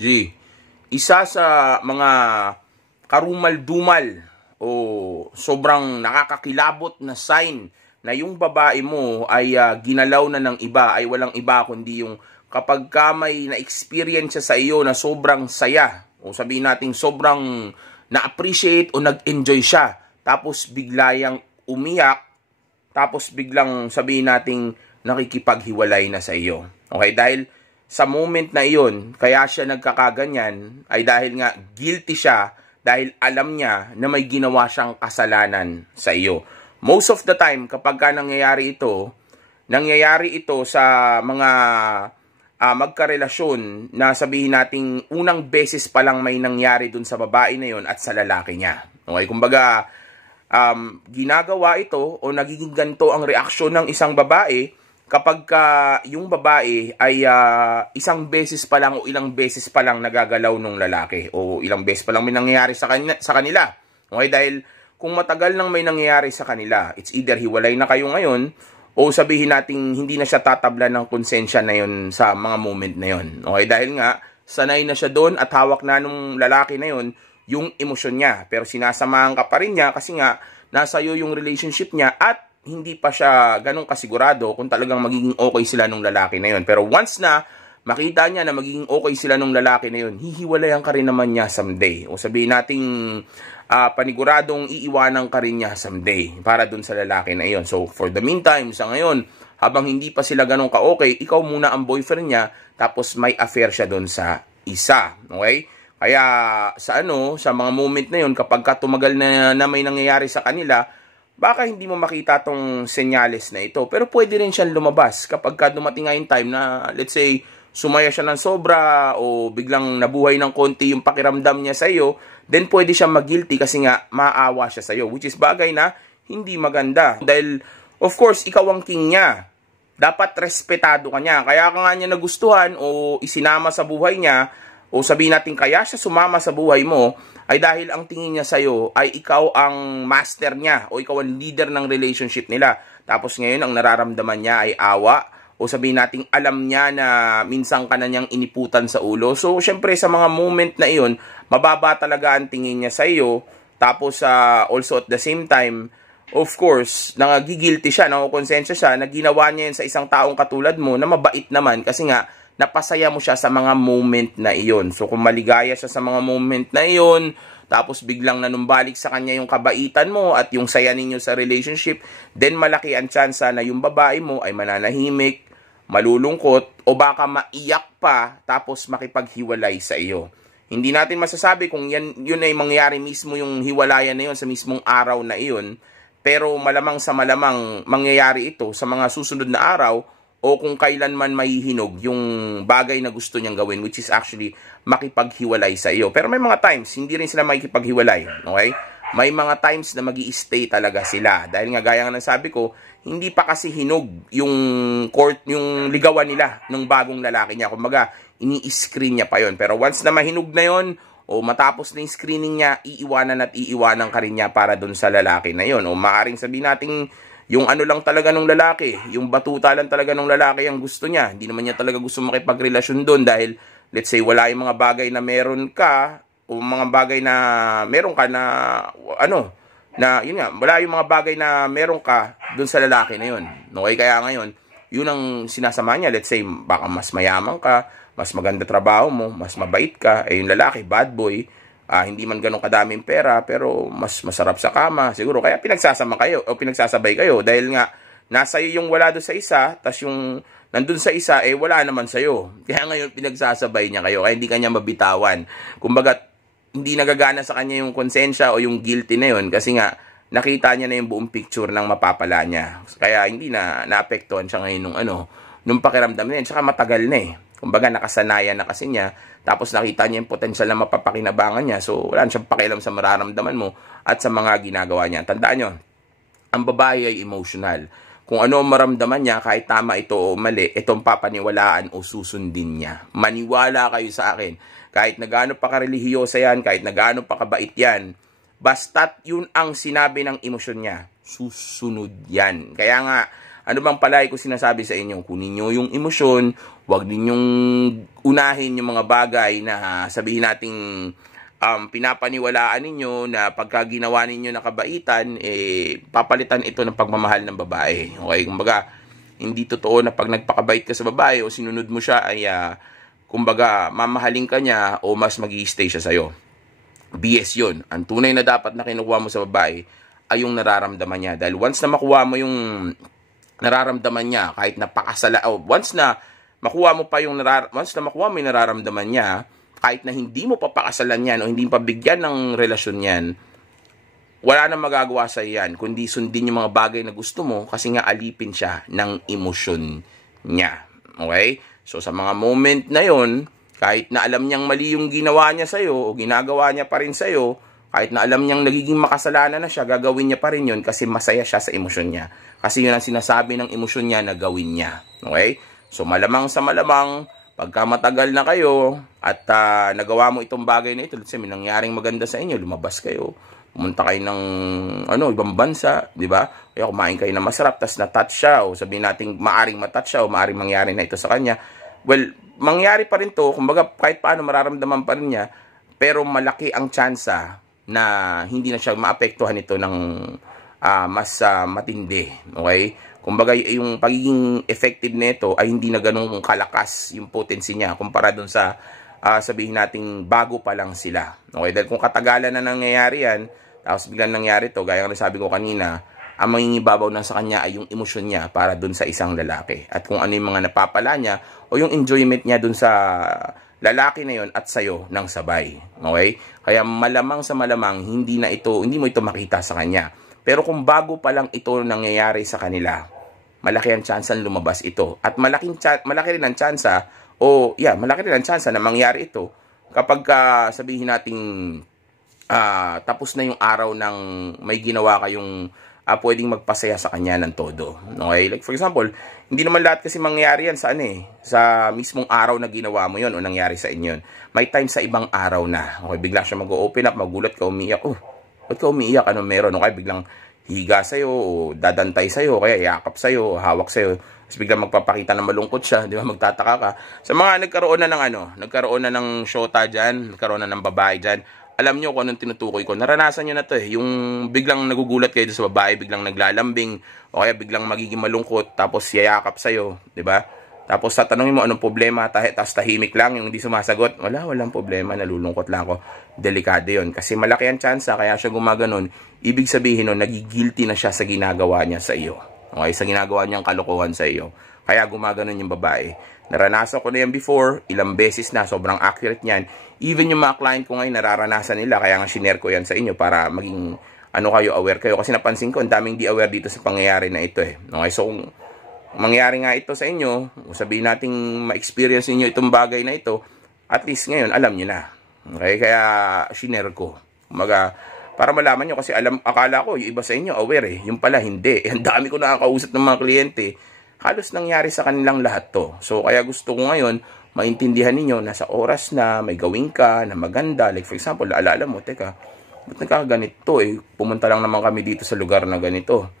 G, isa sa mga karumal-dumal o sobrang nakakakilabot na sign na yung babae mo ay ginalaw na ng iba ay walang iba kundi yung kapag ka may na-experience sa iyo na sobrang saya o sabihin natin sobrang na-appreciate o nag-enjoy siya tapos bigla yang umiyak tapos biglang sabihin nating nakikipaghiwalay na sa iyo. Okay, dahil sa moment na iyon, kaya siya nagkakaganyan ay dahil nga guilty siya dahil alam niya na may ginawa siyang kasalanan sa iyo. Most of the time, kapag ka nangyayari ito sa mga magkarelasyon na sabihin nating unang beses pa lang may nangyari dun sa babae na yon at sa lalaki niya. Okay, kumbaga, ginagawa ito o nagiging ganito ang reaksyon ng isang babae kapag yung babae ay isang beses pa lang o ilang beses pa lang nagagalaw ng lalaki o ilang beses pa lang may nangyayari sa kanila. Okay, dahil kung matagal nang may nangyayari sa kanila, it's either hiwalay na kayo ngayon o sabihin nating hindi na siya tatablan ng konsensya na yun sa mga moment na yun. Okay, dahil nga sanay na siya doon at hawak na nung lalaki na yun yung emosyon niya. Pero sinasamahan ka pa rin niya kasi nga nasa iyo yung relationship niya at hindi pa siya ganun kasigurado kung talagang magiging okay sila nung lalaki na yun. Pero once na makita niya na magiging okay sila nung lalaki na yun, hihiwalayan ka rin naman niya someday. O sabihin nating paniguradong iiwanan ka rin niya someday para dun sa lalaki na yun. So for the meantime, sa ngayon, habang hindi pa sila ganun ka-okay, ikaw muna ang boyfriend niya tapos may affair siya dun sa isa. Okay? Kaya sa mga moment na yun, kapag tumagal na may nangyayari sa kanila, baka hindi mo makita tong senyales na ito. Pero pwede rin siyang lumabas kapag dumating nga yung time na, let's say, sumaya siya ng sobra o biglang nabuhay ng konti yung pakiramdam niya sa iyo, then pwede siya mag-guilty kasi nga maawa siya sa iyo. Which is bagay na hindi maganda. Dahil, of course, ikaw ang king niya. Dapat respetado ka niya. Kaya ka nga niya nagustuhan o isinama sa buhay niya, o sabihin natin kaya siya sumama sa buhay mo, ay dahil ang tingin niya sa'yo ay ikaw ang master niya o ikaw ang leader ng relationship nila. Tapos ngayon ang nararamdaman niya ay awa o sabihin natin alam niya na minsan ka na niyang iniputan sa ulo. So syempre sa mga moment na iyon, mababa talaga ang tingin niya sa'yo. Tapos also at the same time, of course, nagigilty siya, nakukonsensya siya na ginawa niya yun sa isang taong katulad mo na mabait naman kasi nga napasaya mo siya sa mga moment na iyon. So kung maligaya siya sa mga moment na iyon, tapos biglang nanumbalik sa kanya yung kabaitan mo at yung saya ninyo sa relationship, then malaki ang tsansa na yung babae mo ay mananahimik, malulungkot, o baka maiyak pa tapos makipaghiwalay sa iyo. Hindi natin masasabi kung yun ay mangyari mismo yung hiwalayan na yun sa mismong araw na iyon, pero malamang sa malamang mangyayari ito sa mga susunod na araw o kung kailan man mahihinog yung bagay na gusto niyang gawin, which is actually makipaghiwalay sa iyo. Pero may mga times, hindi rin sila makikipaghiwalay. Okay? May mga times na magi-stay talaga sila. Dahil nga gaya nga ng sabi ko, hindi pa kasi hinog yung ligawan nila ng bagong lalaki niya. Kumbaga, ini-screen niya pa yon. Pero once na mahinog na yon, o matapos na yung screening niya, iiwanan ka rin niya para dun sa lalaki na yon. O maaaring sabihin natin, yung lang talaga ng lalaki, yung batuta lang talaga ng lalaki ang gusto niya. Hindi naman niya talaga gusto makipagrelasyon doon dahil let's say wala yung mga bagay na meron ka o mga bagay na meron ka na yun nga, wala yung mga bagay na meron ka doon sa lalaki na yun. Okay, kaya ngayon, yun ang sinasama niya. Let's say baka mas mayaman ka, mas maganda trabaho mo, mas mabait ka, yung lalaki, bad boy, hindi man ganun kadaming pera pero mas masarap sa kama siguro kaya pinagsasama kayo o pinagsasabay kayo dahil nga nasa iyo yung wala doon sa isa tas yung nandun sa isa wala naman sa iyo kaya ngayon pinagsasabay niya kayo kaya hindi kanya mabitawan. Kumbaga hindi nagagana sa kanya yung konsensya o yung guilty na yun kasi nga nakita niya na yung buong picture ng mapapala niya kaya hindi na naapektuhan siya ngayon nung pakiramdam na yun. Tsaka matagal na kumbaga nakasanayan na kasi niya. Tapos nakita niya yung potensyal na mapapakinabangan niya. So wala siyang pakialam sa mararamdaman mo at sa mga ginagawa niya. Tandaan nyo, ang babae ay emotional. Kung ano ang maramdaman niya, kahit tama ito o mali, itong papaniwalaan o susundin niya. Maniwala kayo sa akin. Kahit na gaano pa karelihiyosa yan, kahit na gaano pa kabait yan, basta't yun ang sinabi ng emosyon niya, susunod yan. Kaya nga, ano bang palagi ko sinasabi sa inyo? Kunin nyo yung emosyon, huwag ninyong unahin yung mga bagay na sabihin nating pinapaniwalaan ninyo na pagka ginawa ninyo na kabaitan, papalitan ito ng pagmamahal ng babae. Okay, kumbaga, hindi totoo na pag nagpakabait ka sa babae o sinunod mo siya ay, kumbaga, mamahalin ka niya o mas mag-i-stay siya sa'yo. BS yun. Ang tunay na dapat na kinukuha mo sa babae ay yung nararamdaman niya. Dahil once na makuha mo yung nararamdaman niya, kahit napakasala, once na makuha mo yung nararamdaman niya, kahit na hindi mo papakasalan yan o hindi mo pabigyan ng relasyon yan, wala nang magagawa sa yan, kundi sundin yung mga bagay na gusto mo kasi nga alipin siya ng emosyon niya. Okay? So, sa mga moment na yon, kahit na alam niyang mali yung ginawa niya sa'yo o ginagawa niya pa rin sa'yo, kahit na alam niyang nagiging makasalanan na siya, gagawin niya pa rin yun kasi masaya siya sa emosyon niya. Kasi yun ang sinasabi ng emosyon niya na gawin niya. Okay? So, malamang sa malamang, pagka matagal na kayo at nagawa mo itong bagay na ito, let's say may nangyaring maganda sa inyo, lumabas kayo, pumunta kayo ng ibang bansa, di ba? Kaya kumain kayo na masarap, tas na-touch siya, o sabihin natin maaring ma-touch siya, o maaring mangyari na ito sa kanya. Well, mangyari pa rin to, kumbaga kahit paano mararamdaman pa rin niya, pero malaki ang tsansa na hindi na siya maapektuhan ito ng mas matindi. Okay? Kumbaga, yung pagiging effective nito ay hindi na ganun kalakas yung potency niya kumpara dun sa sabihin nating bago pa lang sila. Okay? Dahil kung katagalan na nangyayari yan, tapos biglang nangyari to, gaya ng sabi ko kanina, ang mangingibabaw na sa kanya ay yung emosyon niya para dun sa isang lalaki. At kung ano yung mga napapala niya o yung enjoyment niya dun sa lalaki na yon at sa'yo ng sabay. Okay? Kaya malamang sa malamang, hindi mo ito makita sa kanya. Pero kung bago pa lang ito nangyayari sa kanila, malaki ang tsansa lumabas ito. At malaki rin ang tsansa, malaki rin ang tsansa na mangyari ito kapag sabihin nating tapos na yung araw ng may ginawa kayong pwedeng magpasaya sa kanya ng todo. Okay? Like for example, hindi naman lahat kasi mangyayari yan sa mismong araw na ginawa mo yon o nangyari sa inyo. May time sa ibang araw na. Okay? Bigla siya mag-open up, magulat ka, umiiyak. Ba't ka umiiyak? Ano meron? Okay, biglang higa sa'yo, o dadantay sa'yo, kaya yakap sa'yo, hawak sa'yo. Tapos biglang magpapakita na malungkot siya, di ba? Magtataka ka. Sa mga nagkaroon na ng shota dyan, nagkaroon na ng babae dyan, alam nyo kung anong tinutukoy ko. Naranasan nyo na to Yung biglang nagugulat kayo sa babae, biglang naglalambing, o kaya biglang magiging malungkot, tapos yayakap sa'yo, di ba? Tapos tatanungin mo anong problema, tapos tahimik lang, yung hindi sumasagot. Walang problema, nalulungkot lang ako. Delikado yun. Kasi malaki ang tsansa, kaya siya gumaganon. Ibig sabihin nun, nagigilty na siya sa ginagawa niya sa iyo. Okay? Sa ginagawa niyang kalokohan sa iyo. Kaya gumaganon yung babae. Naranasan ko na yan before, ilang beses na, sobrang accurate niyan. Even yung mga client ko ngayon, nararanasan nila, kaya nga shinare ko yan sa inyo para maging aware kayo. Kasi napansin ko, ang daming di aware dito sa pangyayari na ito Okay, so kung mangyari nga ito sa inyo, sabihin nating ma-experience niyo itong bagay na ito, at least ngayon, alam niyo na. Okay, kaya shinare ko. Kumaga, para malaman nyo, kasi akala ko, yung iba sa inyo aware yung pala hindi. Ang dami ko nakakausap ng mga kliyente, halos nangyari sa kanilang lahat to. So, kaya gusto ko ngayon, maintindihan ninyo na sa oras na may gawin ka, na maganda, like for example, alala mo, teka, ba't nagkakaganito pumunta lang naman kami dito sa lugar na ganito.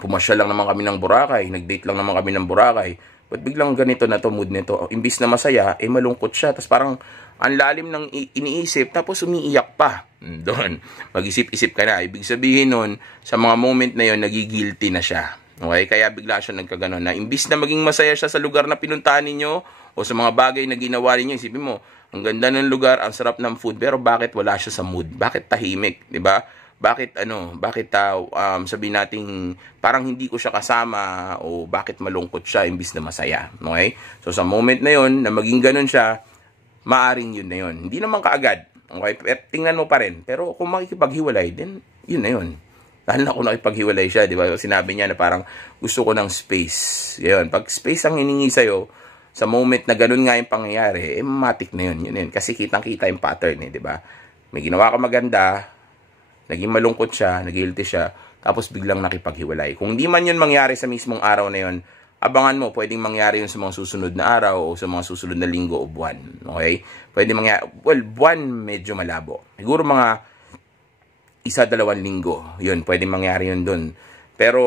Pumasya lang naman kami ng Boracay, nag-date lang naman kami ng Boracay. Ba't biglang ganito na to, mood nito? Imbis na masaya, malungkot siya. Tapos parang ang lalim ng iniisip, tapos umiiyak pa. Doon, mag-isip-isip ka na. Ibig sabihin nun, sa mga moment na yon nagigilty na siya. Okay? Kaya bigla siya nagkaganon na. Imbis na maging masaya siya sa lugar na pinuntahan ninyo, o sa mga bagay na ginawa ninyo, isipin mo, ang ganda ng lugar, ang sarap ng food, pero bakit wala siya sa mood? Bakit tahimik? Diba? Bakit sabihin nating parang hindi ko siya kasama o bakit malungkot siya imbis na masaya. Okay? So sa moment na yon na maging ganun siya, maaring yun na yun. Hindi naman kaagad. Okay? Tingnan mo pa rin. Pero kung makikipaghiwalay, then yun na yun. Dahil na kung nakipaghiwalay siya, di ba? Sinabi niya na parang gusto ko ng space. Yun. Pag space ang hiningi sa'yo, sa moment na ganun nga yung pangyayari, matik na yun. Yun. Kasi kitang-kita yung pattern, di ba? May ginawa ka maganda, naging malungkot siya, nag-guilty siya, tapos biglang nakipaghiwalay. Kung di man yun mangyari sa mismong araw na yun, abangan mo, pwedeng mangyari yun sa mga susunod na araw o sa mga susunod na linggo o buwan. Okay? Pwede mangyari, buwan medyo malabo. Siguro mga 1-2 linggo, yun, pwede mangyari yun dun. Pero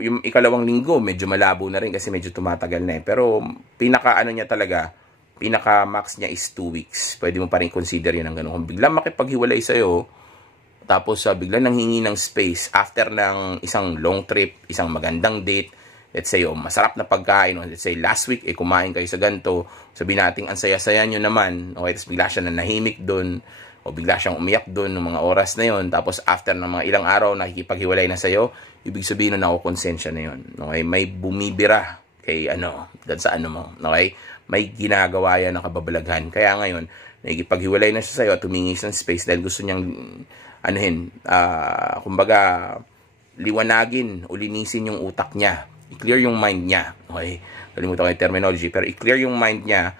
yung ikalawang linggo, medyo malabo na rin kasi medyo tumatagal na eh. Pero pinaka ano niya talaga, pinaka max niya is 2 weeks. Pwede mo pa rin consider yun ang ganun. Kung biglang makipaghiwalay sa'yo, tapos biglang nanghingi ng space after ng isang long trip, isang magandang date, let's say, masarap na pagkain, let's say, last week, kumain kayo sa ganito, sabihin natin, ang saya-saya nyo naman, okay, tapos bigla siya na nahimik doon, o bigla siyang umiyak doon ng mga oras na yon, tapos after ng mga ilang araw, nakikipaghiwalay na sa'yo, ibig sabihin na nakukonsensya na yun. Okay? May bumibira kay dyan sa mo. Okay? May ginagawa yan na kababalaghan. Kaya ngayon, nakikipaghiwalay na siya sa'yo at humingi ng space dahil gusto niyang, kumbaga, liwanagin o linisin yung utak niya. I-clear yung mind niya. Okay? Kalimutan ko yung terminology. Pero i-clear yung mind niya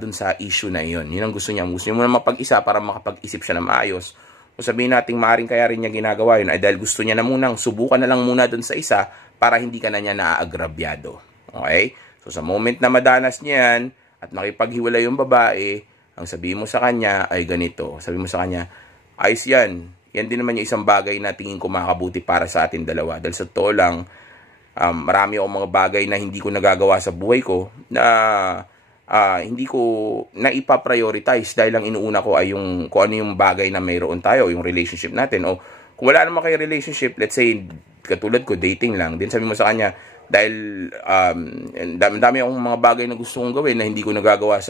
dun sa issue na yun. Yun ang gusto niya. Gusto niya muna mapag-isa para makapag-isip siya na maayos. So sabihin natin, maaaring kaya rin niya ginagawa yun ay dahil gusto niya na munang subukan na lang muna dun sa isa para hindi ka na niya naaagrabyado. Okay? So sa moment na madanas niya yan at nakipaghiwalay yung babae, ang sabihin mo sa kanya ay ganito. Sabihin mo sa kanya, ayos yan. Yan din naman yung isang bagay na tingin ko makabuti para sa atin dalawa. Dahil sa totoo lang, marami akong mga bagay na hindi ko nagagawa sa buhay ko na hindi ko naipa-prioritize dahil lang inuuna ko ay kung ano yung bagay na mayroon tayo, yung relationship natin. O kung wala naman kayo relationship, let's say, katulad ko, dating lang. Then sabi mo sa kanya, dahil dami akong mga bagay na gusto kong gawin na hindi ko nagagawa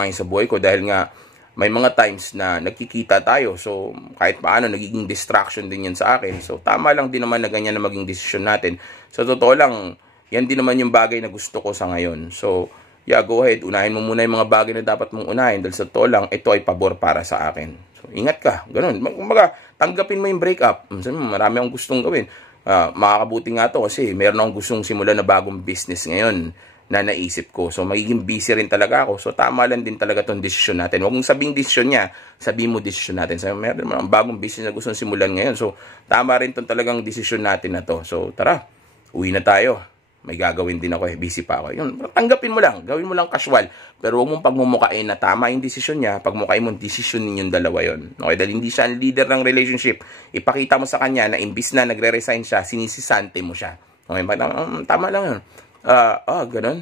ngayon sa buhay ko dahil nga may mga times na nagkikita tayo. So, kahit paano, nagiging distraction din yan sa akin. So, tama lang din naman na ganyan na maging desisyon natin. So, totoo lang, yan din naman yung bagay na gusto ko sa ngayon. So, yeah, go ahead. Unahin mo muna yung mga bagay na dapat mong unahin. Dahil sa totoo lang, ito ay pabor para sa akin. So, ingat ka. Ganun. Kumbaga, tanggapin mo yung breakup. Marami akong gustong gawin. Makakabuti nga to kasi meron akong gustong simulan na bagong business ngayon na naisip ko. So, magiging busy rin talaga ako. So, tama lang din talaga itong desisyon natin. Huwag mong sabing desisyon niya, sabihin mo desisyon natin. So, meron naman bagong business na gustong simulan ngayon. So, tama rin itong talagang desisyon natin na to. So, tara, uwi na tayo. May gagawin din ako, busy pa ako. Yun, tanggapin mo lang, gawin mo lang casual. Pero huwag mong pagmumukain na tama yung desisyon niya, pagmukain mo, desisyon ninyong dalawa yon. Okay, dahil hindi siya ang leader ng relationship. Ipakita mo sa kanya na imbis na nagre-resign siya, sinisisante mo siya. Okay, tama lang yun. Ganun.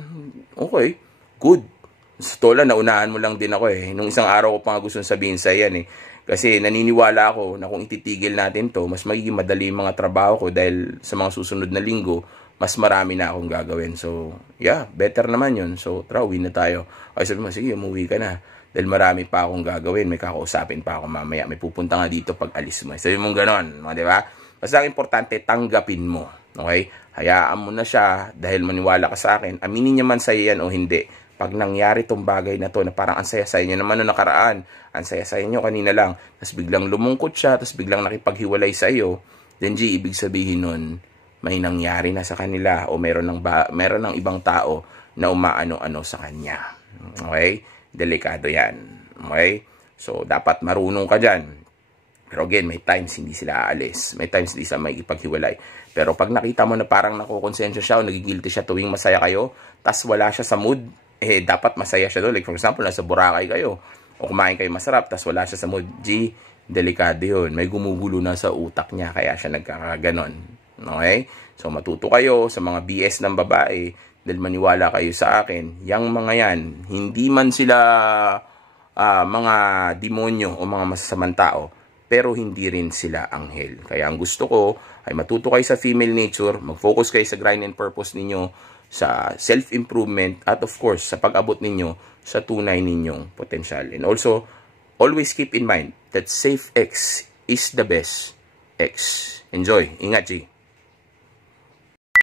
Okay, good. Sa tola, naunahan mo lang din ako Nung isang araw ko pa nga gustong sabihin sa yan Kasi naniniwala ako na kung ititigil natin to, mas magiging madali yung mga trabaho ko dahil sa mga susunod na linggo, mas marami na akong gagawin. So, yeah, better naman yun. So, tara, uwi na tayo. Ay, sabi mo, sige, umuwi ka na. Dahil marami pa akong gagawin. May kakausapin pa ako mamaya. May pupunta nga dito pag alis mo. Sabi mo ganon, di ba? Basta ang importante, tanggapin mo. Okay? Hayaan mo na siya dahil maniwala ka sa akin. Aminin niya man sa'yo yan o hindi. Pag nangyari tong bagay na to na parang ang saya sa inyo naman no nakaraan, ang saya sa inyo kanina lang, tapos biglang lumungkot siya, tapos biglang nakipaghiwalay sa iyo, then G, ibig sabihin nun, may nangyari na sa kanila o meron ng ibang tao na umaano-ano sa kanya. Okay? Delikado yan. Okay? So, dapat marunong ka dyan. Pero again, may times hindi sila aalis. May times hindi sila may ipaghiwalay. Pero pag nakita mo na parang nakukonsensya siya o nagigilty siya tuwing masaya kayo, tas wala siya sa mood, dapat masaya siya doon. Like for example, nasa Boracay kayo o kumain kayo masarap, tas wala siya sa mood. G, delikado yun. May gumugulo na sa utak niya, kaya siya nagkakaganon. Okay? So, matuto kayo sa mga BS ng babae dahil maniwala kayo sa akin. Yang mga yan, hindi man sila mga demonyo o mga masasamang tao, pero hindi rin sila anghel. Kaya ang gusto ko ay matuto kayo sa female nature, mag-focus kayo sa grind and purpose ninyo, sa self-improvement, at of course, sa pag-abot ninyo sa tunay ninyong potential. And also, always keep in mind that safe X is the best X. Enjoy. Ingat, G.